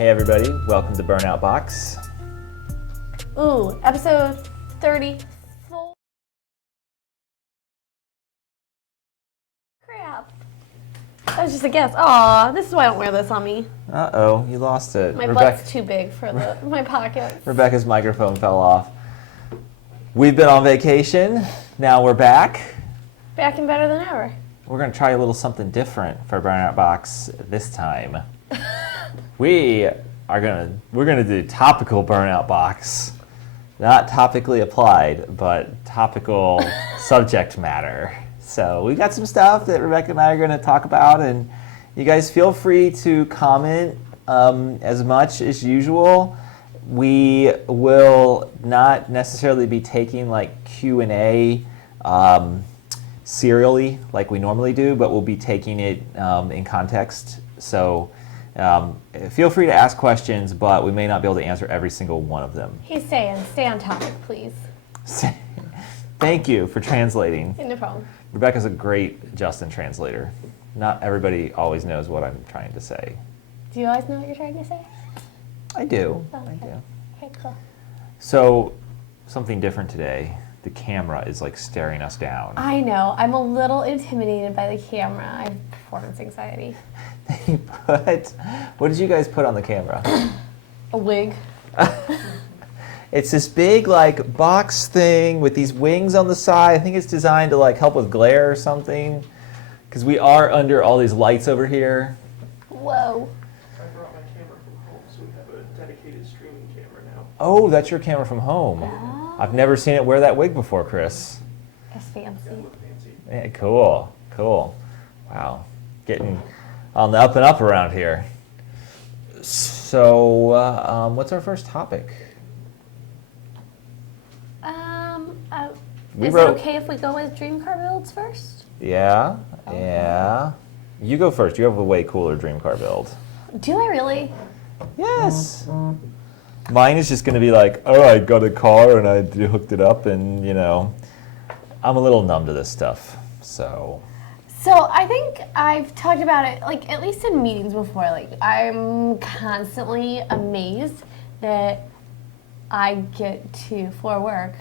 Hey everybody, welcome to Burnout Box. Ooh, episode 34. Crap. That was just a guess. Aw, this is why I don't wear this on me. Uh-oh, you lost it. My butt's too big for my pockets. Rebecca's microphone fell off. We've been on vacation. Now we're back. Back and better than ever. We're going to try a little something different for Burnout Box this time. We're gonna do topical Burnout Box. Not topically applied, but topical subject matter. So we got some stuff that Rebecca and I are going to talk about, and you guys feel free to comment as much as usual. We will not necessarily be taking like Q&A serially like we normally do, but we'll be taking it in context. So feel free to ask questions, but we may not be able to answer every single one of them. He's saying, stay on topic, please. Thank you for translating. No problem. Rebecca's a great Justin translator. Not everybody always knows what I'm trying to say. Do you always know what you're trying to say? I do. Oh, okay. I do. Okay, cool. So, something different today. The camera is like staring us down. I know. I'm a little intimidated by the camera. I have performance anxiety. What did you guys put on the camera? A wig. It's this big like box thing with these wings on the side. I think it's designed to like help with glare or something. Because we are under all these lights over here. Whoa. I brought my camera from home, so we have a dedicated streaming camera now. Oh, that's your camera from home. Oh. I've never seen it wear that wig before, Chris. That's fancy. That look fancy. Yeah, cool. Wow. Getting on the up and up around here. So, what's our first topic? Is it okay if we go with dream car builds first? Yeah. Okay. Yeah. You go first. You have a way cooler dream car build. Do I really? Yes. Mine is just going to be like, oh, I got a car and I hooked it up and, I'm a little numb to this stuff. So I think I've talked about it, like, at least in meetings before. Like, I'm constantly amazed that I get to, for work,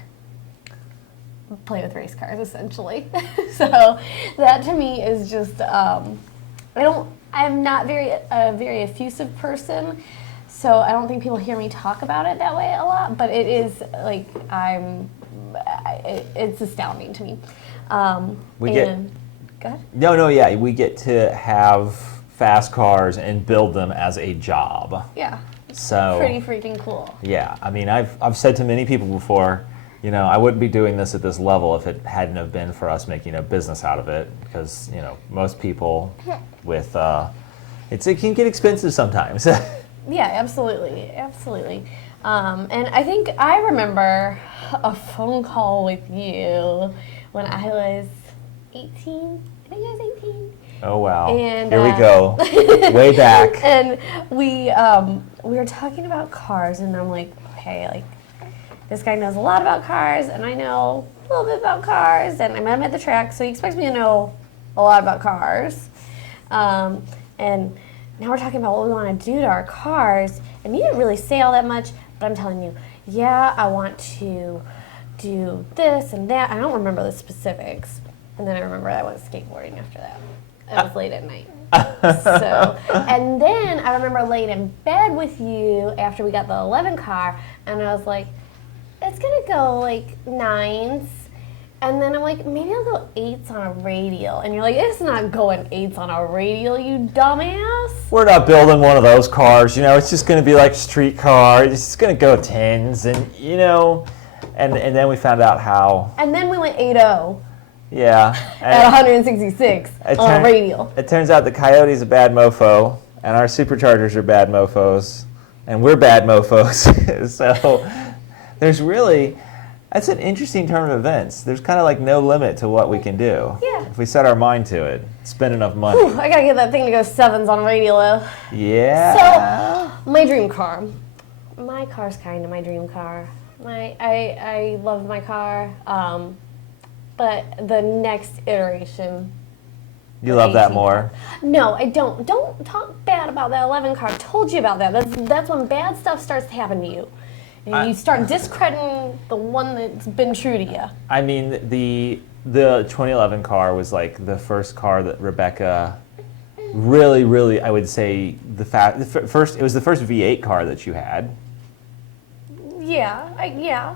play with race cars, essentially. So that to me is just, I'm not a very effusive person, so I don't think people hear me talk about it that way a lot, but it is, like, it's astounding to me. Go ahead. Yeah, we get to have fast cars and build them as a job. Yeah. So pretty freaking cool. Yeah, I mean, I've said to many people before, I wouldn't be doing this at this level if it hadn't have been for us making a business out of it, because most people with it can get expensive sometimes. Yeah, absolutely. And I think I remember a phone call with you when I was 18. I think I was 18. Oh wow! And, here we go, way back. And we were talking about cars, and I'm like, okay, like, this guy knows a lot about cars, and I know a little bit about cars, and I met him at the track, so he expects me to know a lot about cars. And now we're talking about what we want to do to our cars, and you didn't really say all that much, but I'm telling you, yeah, I want to do this and that. I don't remember the specifics. And then I remember I went skateboarding after that. It was late at night. And then I remember laying in bed with you after we got the 11 car, and I was like, it's gonna go like 9s. And then I'm like, maybe I'll go 8s on a radial. And you're like, it's not going 8s on a radial, you dumbass. We're not building one of those cars, it's just going to be like a street car. It's just going to go 10s, and then we found out how. And then we went 8.0. Yeah. At 166 on a radial. It turns out the Coyote's a bad mofo, and our Superchargers are bad mofos, and we're bad mofos. So that's an interesting turn of events. There's kind of like no limit to what we can do. Yeah. If we set our mind to it, spend enough money. Whew, I gotta get that thing to go 7s on a radial though. Yeah. So, my dream car. My car's kind of my dream car. I love my car. But the next iteration You love that more? No, I don't. Don't talk bad about that 11 car. I told you about that. That's when bad stuff starts to happen to you. And you start discrediting the one that's been true to you. I mean, the 2011 car was like the first car that Rebecca really, I would say, first. It was the first V8 car that you had. Yeah.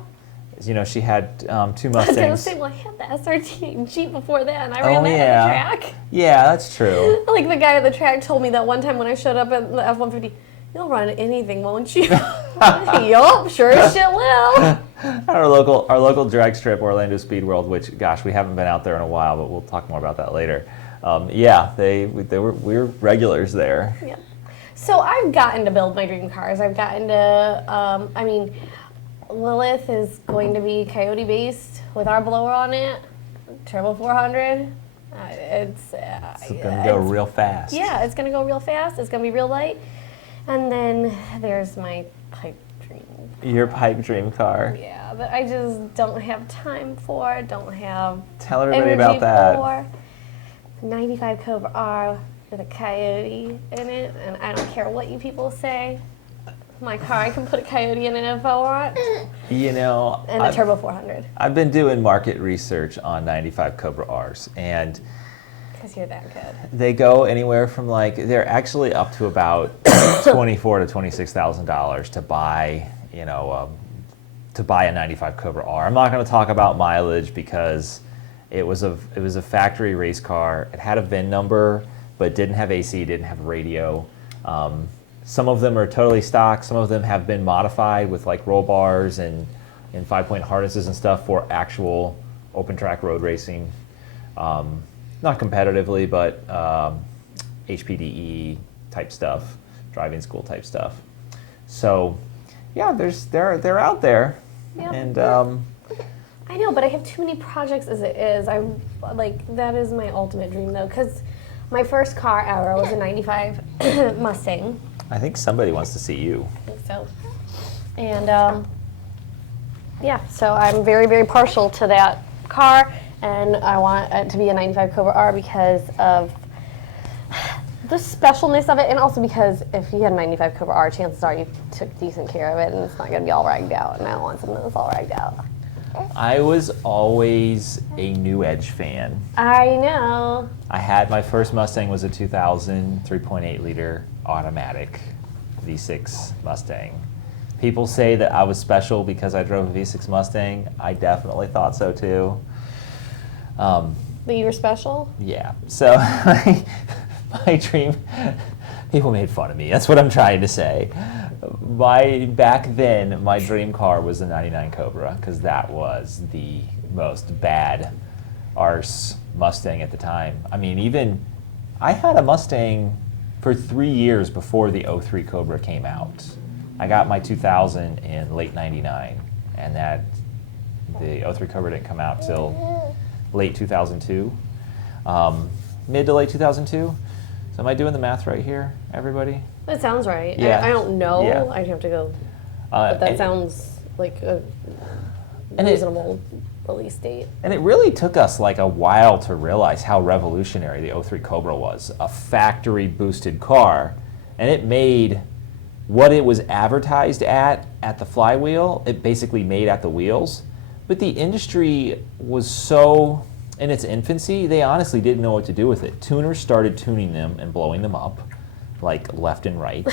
You know, she had 2 I was Mustangs. going to say, well, I had the SRT Jeep before that, and I ran that at the track. Yeah, that's true. Like the guy at the track told me that one time when I showed up at the F-150, you'll run anything, won't you? Yup, sure as shit will. Our local drag strip, Orlando Speed World, which, gosh, we haven't been out there in a while, but we'll talk more about that later. We were regulars there. Yeah. So I've gotten to build my dream cars. I've gotten to, Lilith is going to be Coyote based with our blower on it, Turbo 400. It's going to go real fast. Yeah, it's going to go real fast. It's going to be real light. And then there's my pipe dream. Your pipe dream car. Yeah, that I just don't have time for, don't have Tell everybody about that. For. 95 Cobra R with a Coyote in it, and I don't care what you people say. My car, I can put a Coyote in it if I want. You know, and a Turbo 400. I've been doing market research on 95 Cobra Rs, and because you're that good. They go anywhere from they're actually up to about $24,000 to $26,000 to buy, to buy a 95 Cobra R. I'm not going to talk about mileage because it was a factory race car. It had a VIN number, but didn't have AC, didn't have radio. Some of them are totally stock. Some of them have been modified with roll bars and 5-point harnesses and stuff for actual open track road racing. Not competitively, but HPDE type stuff, driving school type stuff. So, yeah, they're out there, yeah. And I know, but I have too many projects as it is. That is my ultimate dream though, because my first car ever was a '95 Mustang. I think somebody wants to see you. I think so, and so I'm very, very partial to that car. And I want it to be a 95 Cobra R because of the specialness of it, and also because if you had a 95 Cobra R, chances are you took decent care of it, and it's not going to be all ragged out, and I don't want something that's all ragged out. I was always a New Edge fan. I know. I had my first Mustang was a 2000 3.8 liter automatic V6 Mustang. People say that I was special because I drove a V6 Mustang. I definitely thought so too. That you were special? Yeah. So my dream, people made fun of me. That's what I'm trying to say. Back then, my dream car was the 99 Cobra because that was the most bad arse Mustang at the time. I mean, I had a Mustang for 3 years before the 03 Cobra came out. I got my 2000 in late 99, and the 03 Cobra didn't come out till late 2002, mid to late 2002. So am I doing the math right here, everybody? That sounds right. Yeah. I don't know. Yeah. I'd have to go. But that sounds like a reasonable release date. And it really took us a while to realize how revolutionary the 03 Cobra was. A factory boosted car, and it made what it was advertised at the flywheel, it basically made at the wheels. But the industry was so in its infancy, they honestly didn't know what to do with it. Tuners started tuning them and blowing them up, left and right.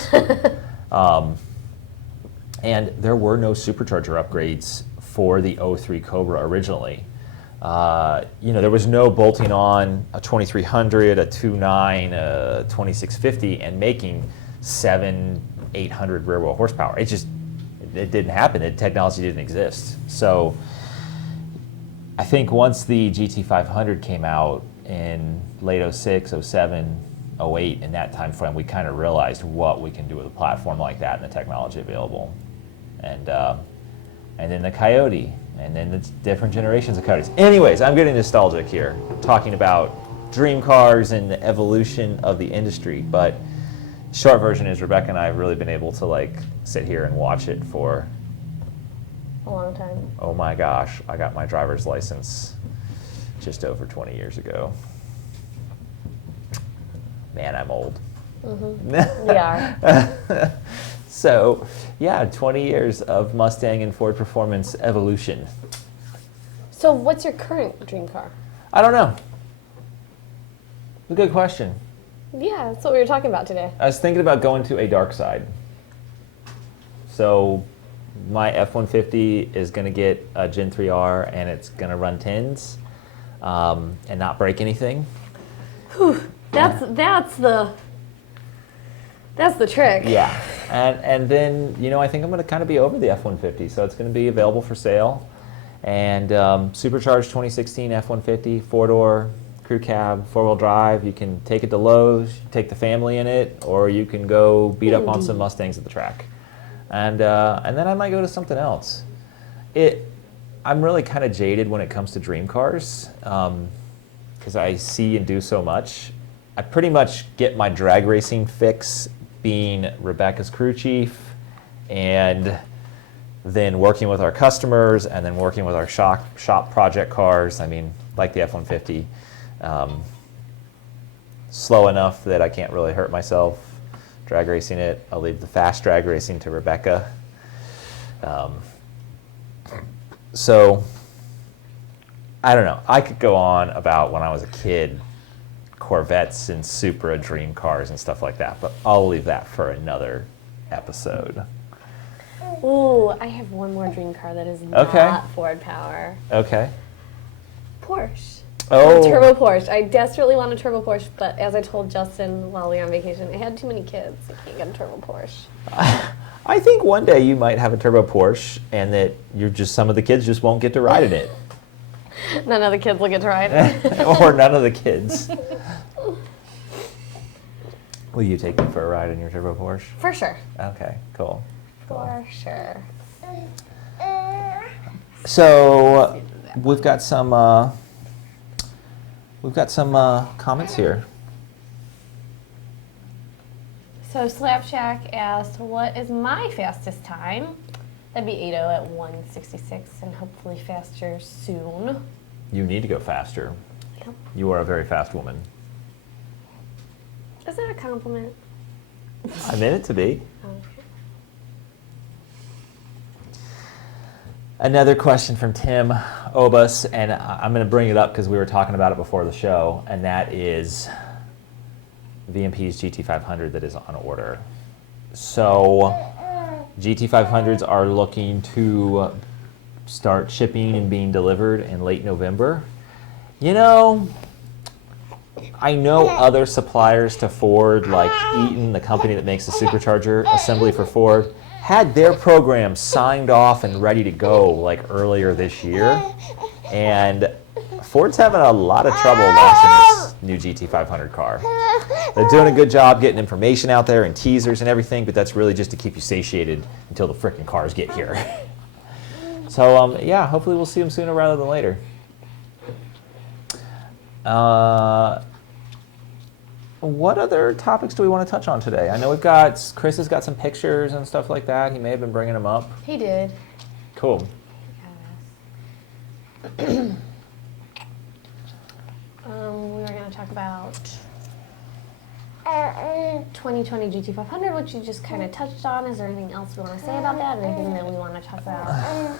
And there were no supercharger upgrades for the 03 Cobra originally. There was no bolting on a 2300, a 2.9, a 2650, and making 700-800 rear wheel horsepower. It didn't happen. The technology didn't exist. So I think once the GT500 came out in late 06, 07, 08, in that time frame, we kind of realized what we can do with a platform like that and the technology available. And then the Coyote, and then the different generations of Coyotes. Anyways, I'm getting nostalgic here, talking about dream cars and the evolution of the industry. But short version is Rebecca and I have really been able to sit here and watch it for a long time. Oh my gosh, I got my driver's license just over 20 years ago. Man, I'm old. We are. So, yeah, 20 years of Mustang and Ford Performance evolution. So what's your current dream car? I don't know. It's a good question. Yeah, that's what we were talking about today. I was thinking about going to a dark side. So my F-150 is going to get a Gen 3R, and it's going to run 10s and not break anything. That's the trick. Yeah, and then, you know, I think I'm going to kind of be over the F-150, so it's going to be available for sale. And supercharged 2016 F-150, 4-door, crew cab, 4-wheel drive. You can take it to Lowe's, take the family in it, or you can go beat up on some Mustangs at the track. And then I might go to something else. I'm really kind of jaded when it comes to dream cars because I see and do so much. I pretty much get my drag racing fix being Rebecca's crew chief and then working with our customers and then working with our shop project cars. I mean, like the F-150. Slow enough that I can't really hurt myself drag racing it. I'll leave the fast drag racing to Rebecca. So, I don't know. I could go on about when I was a kid, Corvettes and Supra dream cars and stuff like that, but I'll leave that for another episode. Ooh, I have one more dream car that is Okay. not Ford power. Okay. Porsche. Oh. Turbo Porsche. I desperately want a turbo Porsche, but as I told Justin while we were on vacation, I had too many kids. I can't get a turbo Porsche. I think one day you might have a turbo Porsche and that some of the kids just won't get to ride in it. None of the kids will get to ride it. Or none of the kids. Will you take me for a ride in your turbo Porsche? For sure. Okay, cool. For sure. So we've got some comments here. So Slapshack asked, what is my fastest time? That'd be 80 at 166 and hopefully faster soon. You need to go faster. Yep. You are a very fast woman. Is that a compliment? I meant it to be. Okay. Another question from Tim Obus, and I'm going to bring it up because we were talking about it before the show, and that is VMP's GT500 that is on order. So GT500s are looking to start shipping and being delivered in late November. You know, I know other suppliers to Ford, like Eaton, the company that makes the supercharger assembly for Ford, had their program signed off and ready to go like earlier this year. And Ford's having a lot of trouble launching this new GT500 car. They're doing a good job getting information out there and teasers and everything, but that's really just to keep you satiated until the frickin' cars get here. So, yeah, hopefully we'll see them sooner rather than later. What other topics do we want to touch on today? I know Chris has got some pictures and stuff like that. He may have been bringing them up. He did. Cool. We were going to talk about 2020 GT500, which you just kind of touched on. Is there anything else we want to say about that, or anything that we want to talk about?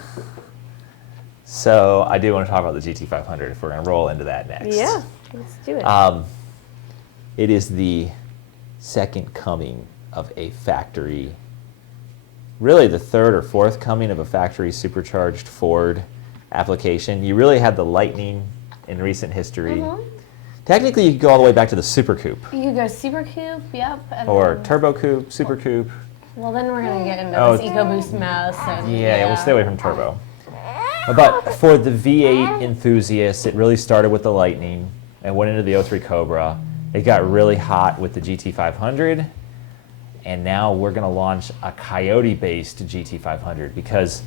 So I do want to talk about the GT500 if we're going to roll into that next. Yeah, let's do it. It is the second coming of a factory, really the third or fourth coming of a factory supercharged Ford application. You really had the Lightning in recent history. Mm-hmm. Technically, you could go all the way back to the Super Coupe. You could go Super Coupe, yep. And Or then, Turbo Coupe, Super Coupe. well, then we're going to get into Oh, this EcoBoost mess. And, Yeah, we'll stay away from Turbo. But for the V8 enthusiasts, it really started with the Lightning and went into the 03 Cobra. It got really hot with the GT500, and now we're going to launch a Coyote-based GT500 because,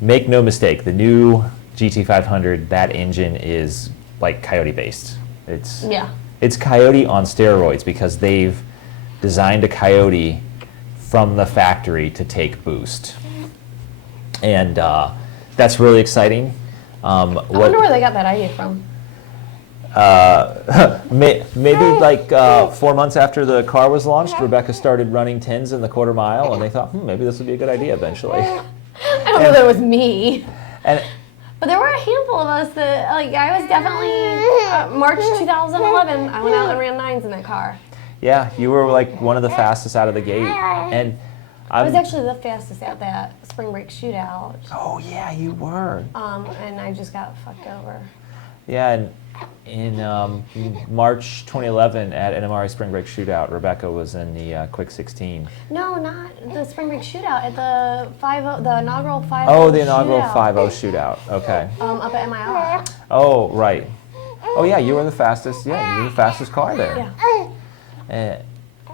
make no mistake, the new GT500, that engine is like Coyote-based. It's Coyote on steroids because they've designed a Coyote from the factory to take boost. And that's really exciting. I wonder where they got that idea from. Maybe like 4 months after the car was launched, Rebecca started running 10s in the quarter mile, and they thought, maybe this would be a good idea eventually. I don't know that it was me. And But there were a handful of us that, like, I was definitely, March 2011, I went out and ran 9s in that car. yeah, you were like one of the fastest out of the gate. And I was actually the fastest at that spring break shootout. Oh yeah, you were. And I just got fucked over. Yeah, and in March 2011 at NMRA Spring Break Shootout, Rebecca was in the Quick 16. No, not the spring break shootout, at the the inaugural 5-0 Oh, the inaugural shootout. 5-0 shootout. Okay. Up at MIR. Oh, right. Oh yeah, you were the fastest. Yeah, you were the fastest car there. Yeah.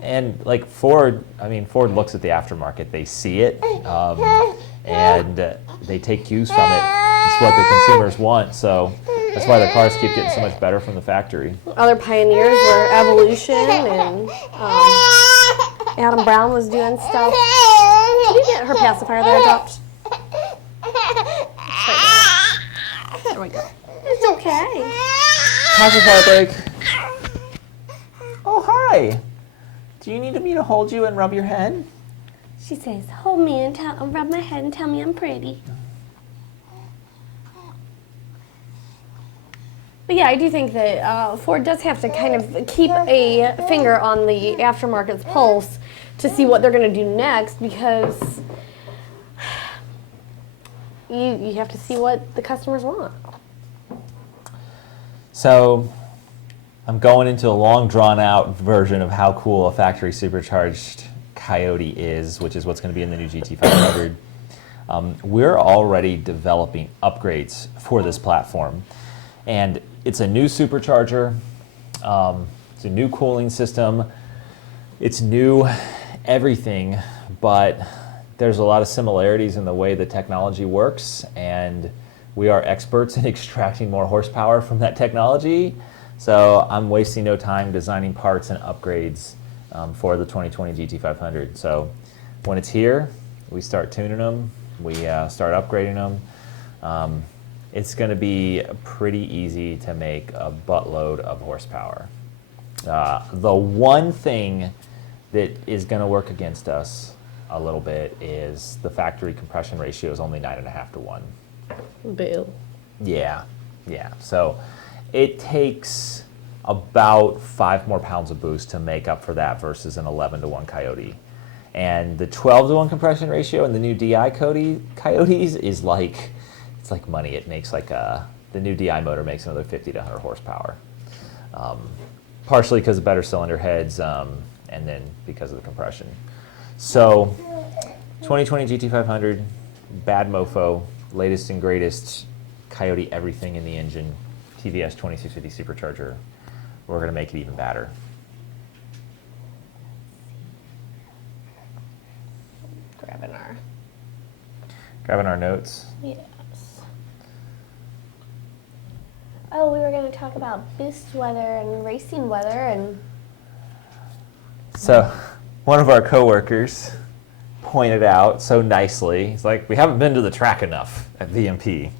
And like Ford, I mean, Ford looks at the aftermarket. They see it, and they take cues from it. It's what the consumers want. So that's why the cars keep getting so much better from the factory. Other pioneers were Evolution, and Adam Brown was doing stuff. Did you get her pacifier that I dropped? There we go. It's okay. Pacifier break. Oh, hi. Do you need me to hold you and rub your head? She says, hold me and rub my head and tell me I'm pretty. But yeah, I do think that Ford does have to kind of keep a finger on the aftermarket's pulse to see what they're going to do next, because you have to see what the customers want. So I'm going into a long drawn-out version of how cool a factory supercharged Coyote is, which is what's going to be in the new GT500. We're already developing upgrades for this platform. And it's a new supercharger, it's a new cooling system, it's new everything, but there's a lot of similarities in the way the technology works, and we are experts in extracting more horsepower from that technology. So I'm wasting no time designing parts and upgrades for the 2020 GT500. So when it's here, we start tuning them, we start upgrading them. It's going to be pretty easy to make a buttload of horsepower. The one thing that is going to work against us a little bit is the factory compression ratio is only 9.5 to 1. Boo. Yeah. So it takes about 5 more pounds of boost to make up for that versus an 11 to 1 Coyote. And the 12 to 1 compression ratio in the new DI Coyotes is like, it's like money. It makes like the new DI motor makes another 50 to 100 horsepower. Partially because of better cylinder heads, and then because of the compression. So 2020 GT500, bad mofo, latest and greatest Coyote everything in the engine, TVS 2650 Supercharger. We're going to make it even badder. Grabbing our notes. Yes. Oh, we were going to talk about boost weather and racing weather, and So one of our coworkers pointed out so nicely, he's like, we haven't been to the track enough at VMP.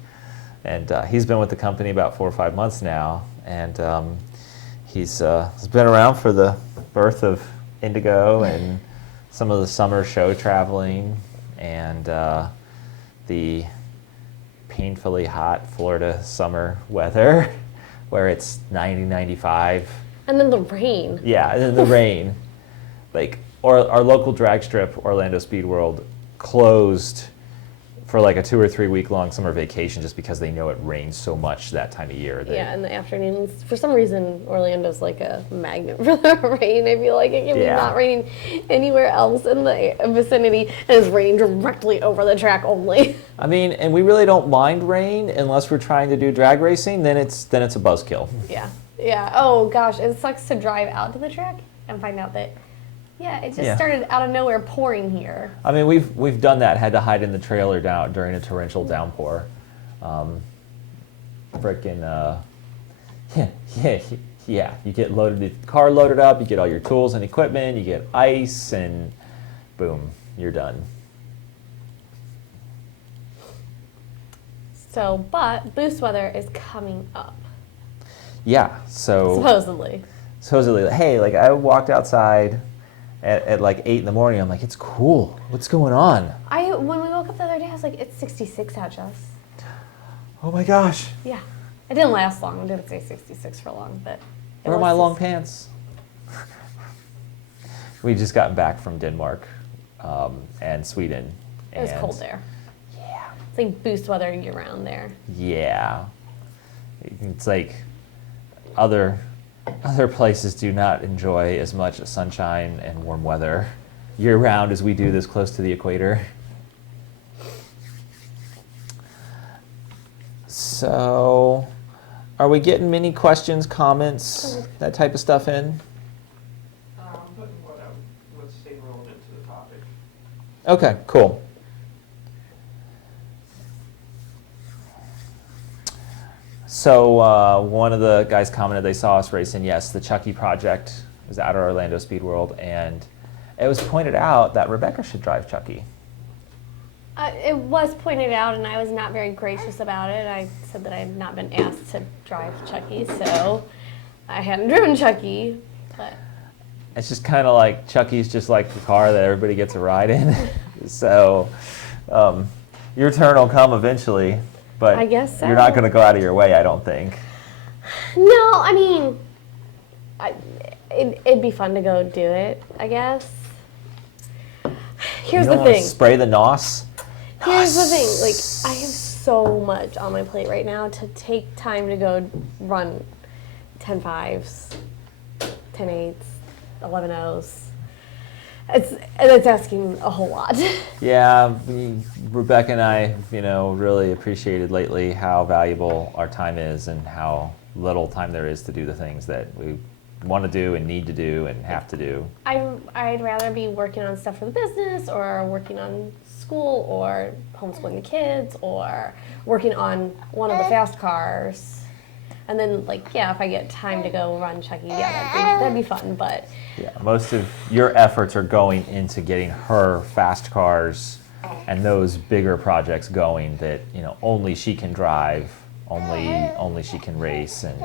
And he's been with the company about 4 or 5 months now, and he's been around for the birth of Indigo and some of the summer show traveling, and the painfully hot Florida summer weather where it's 90, 95. and then the rain. Yeah, and then the rain. Like, or our local drag strip, Orlando Speed World, closed for like a 2 or 3 week long summer vacation just because they know it rains so much that time of year. Yeah, in the afternoons. For some reason, Orlando's like a magnet for the rain. I feel like it can be not raining anywhere else in the vicinity, and it's raining directly over the track only. I mean, and we really don't mind rain unless we're trying to do drag racing. Then it's a buzzkill. Yeah. Oh gosh, it sucks to drive out to the track and find out that it just started out of nowhere pouring here. I mean, we've done that. Had to hide in the trailer down during a torrential downpour. Yeah. You get the car loaded up. You get all your tools and equipment. You get ice, and boom, you're done. So, but boost weather is coming up. Yeah, so Supposedly. hey, like I walked outside at like 8 in the morning. I'm like, it's cool. What's going on? When we woke up the other day, I was like, it's 66 out, Jess. Oh my gosh. Yeah. It didn't last long. I didn't say 66 for long, but. Where are my long pants? We just gotten back from Denmark and Sweden. It was cold there. Yeah. It's like boost weather year round there. Yeah. It's like other places do not enjoy as much sunshine and warm weather year round as we do this close to the equator. So, are we getting many questions, comments, that type of stuff in? I'm putting what's staying relevant to the topic. Okay, cool. So one of the guys commented they saw us racing. Yes, the Chucky project was out at Orlando Speed World, and it was pointed out that Rebecca should drive Chucky. It was pointed out, and I was not very gracious about it. I said that I had not been asked to drive Chucky, so I hadn't driven Chucky. But it's just kind of like Chucky's just like the car that everybody gets a ride in. So your turn will come eventually, but I guess so. You're not going to go out of your way, I don't think. No, I mean, it'd be fun to go do it, I guess. Here's the thing. Spray the NOS? Here's the thing, like, I have so much on my plate right now to take time to go run 10.5s, 10.8s, 11.0s. It's asking a whole lot. Yeah, Rebecca and I, really appreciated lately how valuable our time is and how little time there is to do the things that we want to do and need to do and have to do. I'd rather be working on stuff for the business or working on school or homeschooling the kids or working on one of the fast cars. And then, if I get time to go run Chucky, that'd be fun, but... Yeah, most of your efforts are going into getting her fast cars and those bigger projects going that, only she can drive, only she can race, and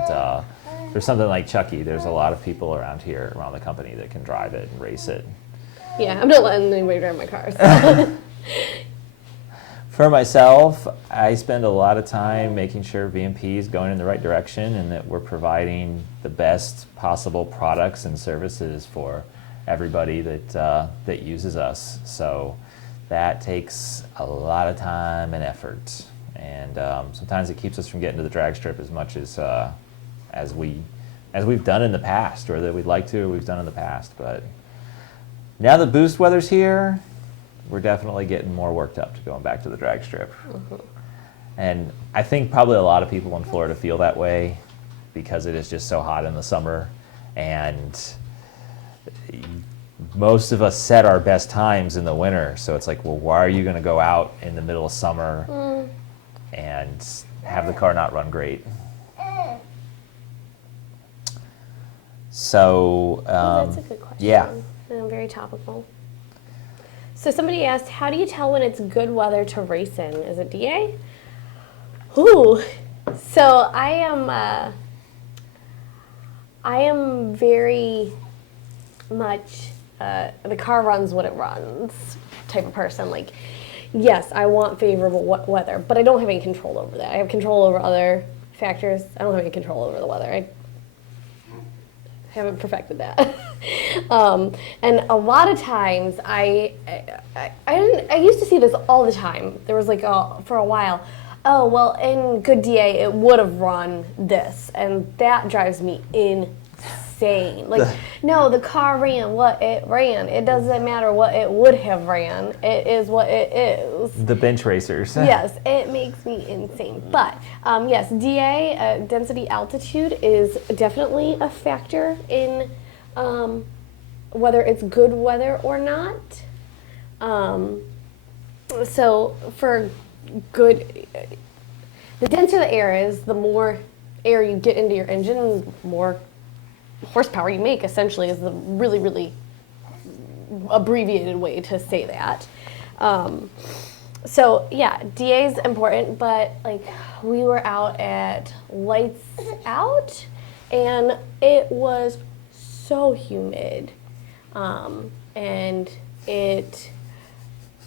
for something like Chucky, there's a lot of people around the company that can drive it and race it. Yeah, I'm not letting anybody drive my cars. For myself, I spend a lot of time making sure VMP is going in the right direction and that we're providing the best possible products and services for everybody that uses us. So that takes a lot of time and effort, and sometimes it keeps us from getting to the drag strip as much as we've done in the past, or that we'd like to, or we've done in the past. But now the boost weather's here, we're definitely getting more worked up to going back to the drag strip. Mm-hmm. And I think probably a lot of people in Florida feel that way because it is just so hot in the summer, and most of us set our best times in the winter. So it's like, well, why are you going to go out in the middle of summer and have the car not run great? So that's a good question. Yeah. Very topical. So somebody asked, how do you tell when it's good weather to race in? Is it DA? Ooh. So I am very much the car runs what it runs type of person. Like, yes, I want favorable weather, but I don't have any control over that. I have control over other factors. I don't have any control over the weather. I haven't perfected that. And a lot of times I used to see this all the time. There was for a while, oh, well, in good DA, it would have run this. And that drives me insane. No, the car ran what it ran. It doesn't matter what it would have ran. It is what it is. The bench racers. Yes, it makes me insane. But yes, DA, density altitude, is definitely a factor in whether it's good weather or not. So for good, the denser the air is, the more air you get into your engine, the more horsepower you make, essentially, is the really, really abbreviated way to say that. So yeah, DA is important, but we were out at Lights Out, and it was so humid, and it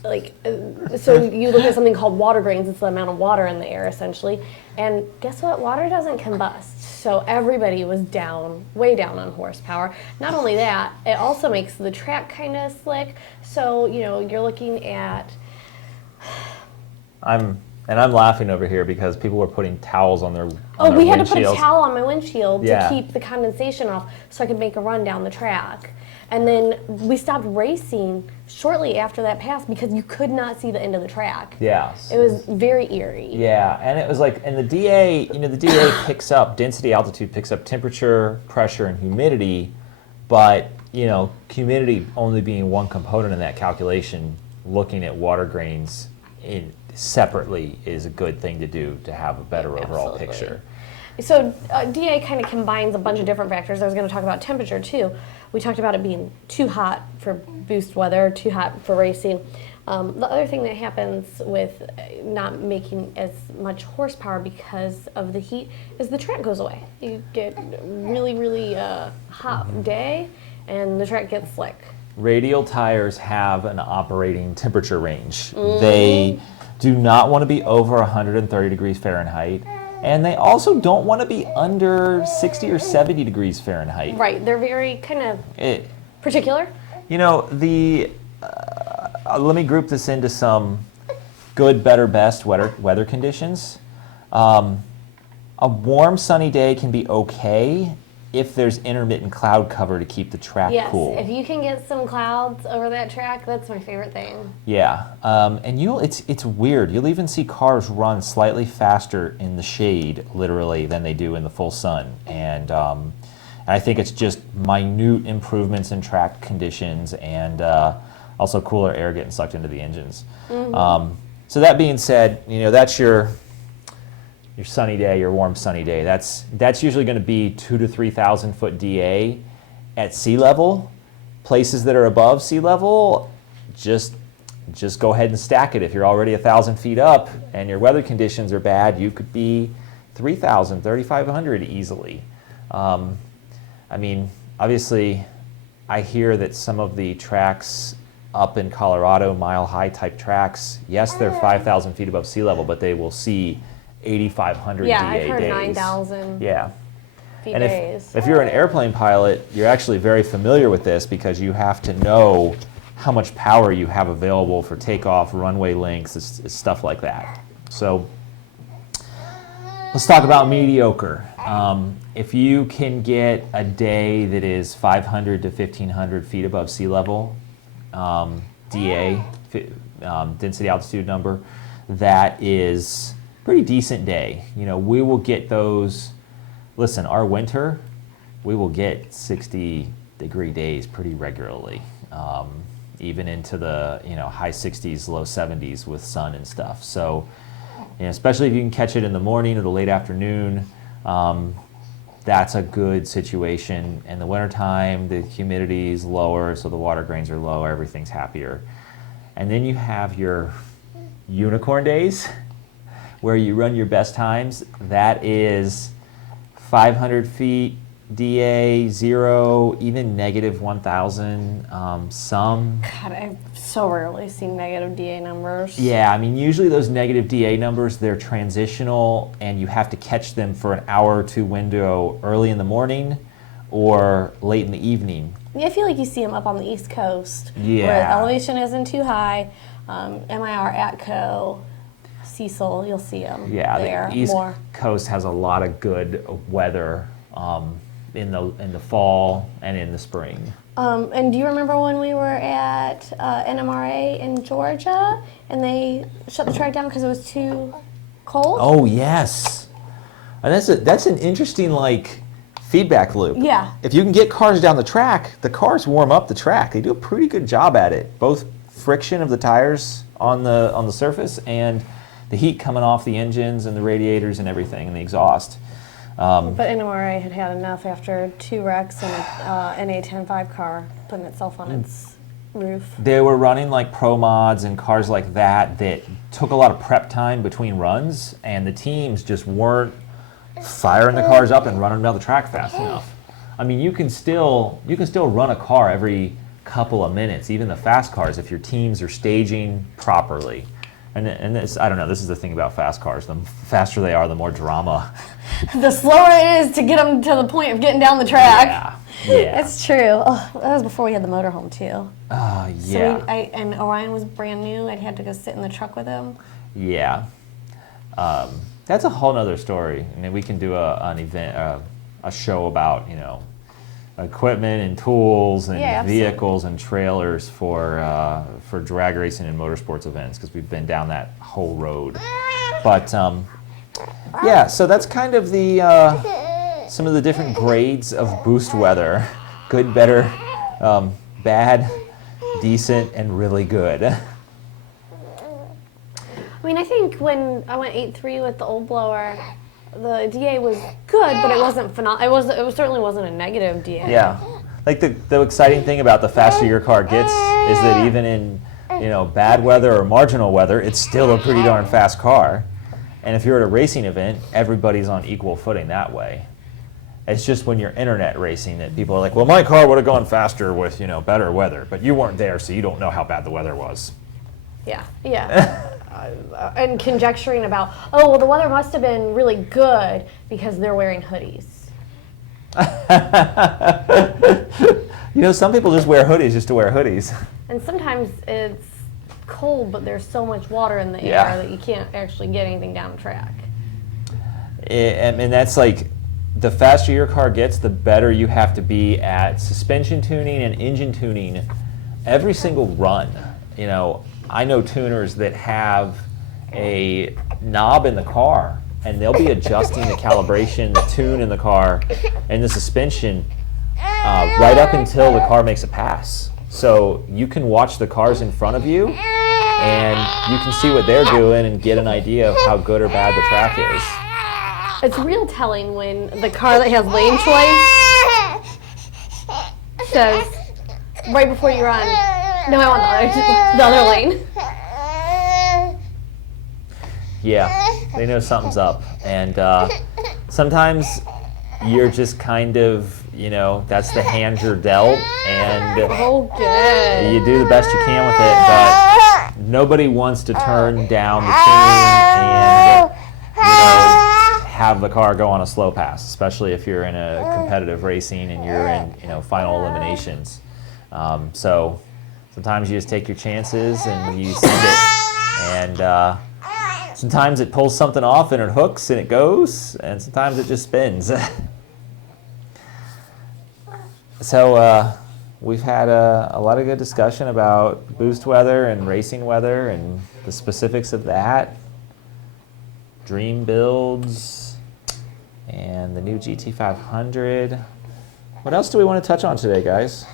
so you look at something called water grains. It's the amount of water in the air essentially, and guess what? Water doesn't combust, so everybody was way down on horsepower. Not only that, it also makes the track kind of slick. So you're looking at. I'm laughing over here because people were putting towels on their We had to put a windshields. towel on my windshield Yeah. to keep the condensation off so I could make a run down the track. And then we stopped racing shortly after that pass because you could not see the end of the track. Yeah. It was very eerie. Yeah, and it was like, and the DA, the DA picks up, density altitude picks up temperature, pressure, and humidity, but, humidity only being one component in that calculation, looking at water grains separately is a good thing to do to have a better overall Absolutely. picture. So DA kind of combines a bunch of different factors. I was going to talk about temperature too. We talked about it being too hot for boost weather, too hot for racing. The other thing that happens with not making as much horsepower because of the heat is the track goes away. You get really, really hot day and the track gets slick. Radial tires have an operating temperature range. They do not want to be over 130 degrees Fahrenheit. And they also don't want to be under 60 or 70 degrees Fahrenheit. Right, they're very kind of particular. Let me group this into some good, better, best weather conditions. A warm, sunny day can be okay if there's intermittent cloud cover to keep the track cool. Yes, if you can get some clouds over that track, that's my favorite thing. Yeah, and it's weird. You'll even see cars run slightly faster in the shade, literally, than they do in the full sun. And I think it's just minute improvements in track conditions and also cooler air getting sucked into the engines. So that being said, that's your sunny day, your warm sunny day. That's usually going to be 2,000 to 3,000 foot DA at sea level. Places that are above sea level, just go ahead and stack it. If you're already 1,000 feet up and your weather conditions are bad, you could be 3,000, 3,500 easily. Obviously, I hear that some of the tracks up in Colorado, mile high type tracks, yes, they're 5,000 feet above sea level, but they will see 8,500 Yeah, DA I've heard days. 9,000 Yeah. feet And days. if you're an airplane pilot, you're actually very familiar with this because you have to know how much power you have available for takeoff, runway lengths, stuff like that. So let's talk about mediocre. If you can get a day that is 500 to 1,500 feet above sea level, DA, density altitude number, that is pretty decent day. We will get those. Listen, our winter, we will get 60-degree days pretty regularly, even into the high 60s, low 70s with sun and stuff. So, especially if you can catch it in the morning or the late afternoon, that's a good situation. In the wintertime, the humidity is lower, so the water grains are low, everything's happier. And then you have your unicorn days, where you run your best times. That is 500 feet, DA, 0, even negative 1,000. Some. God, I've so rarely seen negative DA numbers. Yeah, usually those negative DA numbers, they're transitional, and you have to catch them for an hour or two window early in the morning or late in the evening. Yeah, I feel like you see them up on the East Coast, where Yeah. the elevation isn't too high. MIR, ATCO, Cecil, you'll see them there the East more. Coast has a lot of good weather in the fall and in the spring. And do you remember when we were at NMRA in Georgia and they shut the track down because it was too cold? Oh yes, and that's an interesting feedback loop. Yeah. If you can get cars down the track, the cars warm up the track. They do a pretty good job at it. Both friction of the tires on the surface and the heat coming off the engines and the radiators and everything and the exhaust. But NMRA had enough after 2 wrecks and an A105 car putting itself on its roof. They were running pro mods and cars like that took a lot of prep time between runs, and the teams just weren't firing the cars up and running down the track fast enough. I mean, you can still run a car every couple of minutes, even the fast cars, if your teams are staging properly. And this, I don't know, this is the thing about fast cars. The faster they are, the more drama. The slower it is to get them to the point of getting down the track. Yeah. It's true. Oh, that was before we had the motorhome too. Yeah. So and Orion was brand new. I had to go sit in the truck with him. Yeah. That's a whole nother story. I mean, we can do an event, a show about, you know, equipment and tools and vehicles and trailers for drag racing and motorsports events, because we've been down that whole road. But yeah, so that's kind of the some of the different grades of boost weather: good, better, bad, decent, and really good. I mean, I think when I went 8.3 with the old blower, the DA was good, but it wasn't phenomenal. It certainly wasn't a negative DA. Yeah, like the exciting thing about the faster your car gets is that even in, you know, bad weather or marginal weather, it's still a pretty darn fast car. And if you're at a racing event, everybody's on equal footing that way. It's just when you're internet racing that people are like, well, my car would have gone faster with, you know, better weather, but you weren't there, so you don't know how bad the weather was. Yeah. And conjecturing about, oh, well, the weather must have been really good because they're wearing hoodies. You know, some people just wear hoodies just to wear hoodies. And sometimes it's cold, but there's so much water in the Yeah. air that you can't actually get anything down the track. And that's like, the faster your car gets, the better you have to be at suspension tuning and engine tuning every single run. You know, I know tuners that have a knob in the car, and they'll be adjusting the calibration, the tune in the car, and the suspension right up until the car makes a pass. So you can watch the cars in front of you, and you can see what they're doing and get an idea of how good or bad the track is. It's real telling when the car that has lane choice says, right before you run, no, I want the other lane. Yeah, they know something's up. And sometimes you're just kind of, you know, that's the hand you're dealt, and Okay. you do the best you can with it, but nobody wants to turn down the tune and, you know, have the car go on a slow pass, especially if you're in a competitive racing and you're in, you know, final eliminations. So sometimes you just take your chances and you send it, and sometimes it pulls something off and it hooks and it goes, and sometimes it just spins. So we've had a lot of good discussion about boost weather and racing weather and the specifics of that, dream builds, and the new GT500. What else do we want to touch on today, guys?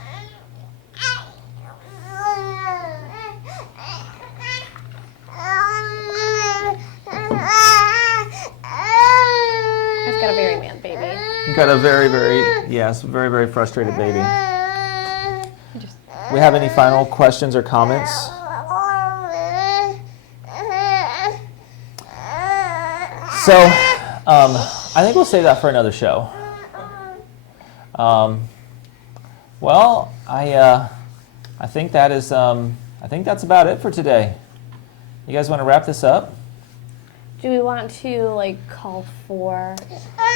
I've got a very mad baby. You've got a very, very frustrated baby. We have any final questions or comments? So, I think we'll save that for another show. Well, I think that is, I think that's about it for today. You guys want to wrap this up? Do we want to like call for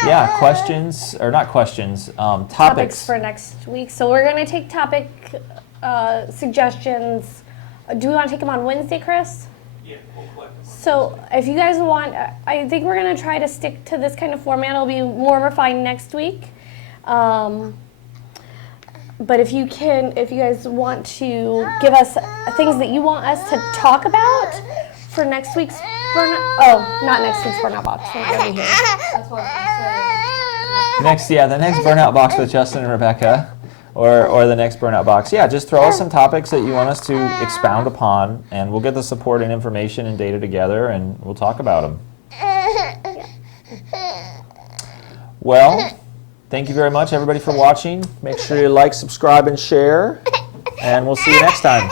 Yeah, questions, or not questions, topics for next week? So we're going to take topic suggestions. Do we want to take them on Wednesday, Chris? Yeah, we'll collect them. So if you guys want, I think we're going to try to stick to this kind of format. It'll be more refined next week. But if you guys want to give us things that you want us to talk about for next week's not next week's Burnout Box. We're not gonna be here. That's what I was the next Burnout Box with Justin and Rebecca, or the next Burnout Box. Yeah, just throw us some topics that you want us to expound upon, and we'll get the support and information and data together, and we'll talk about them. Well, thank you very much, everybody, for watching. Make sure you like, subscribe, and share, and we'll see you next time.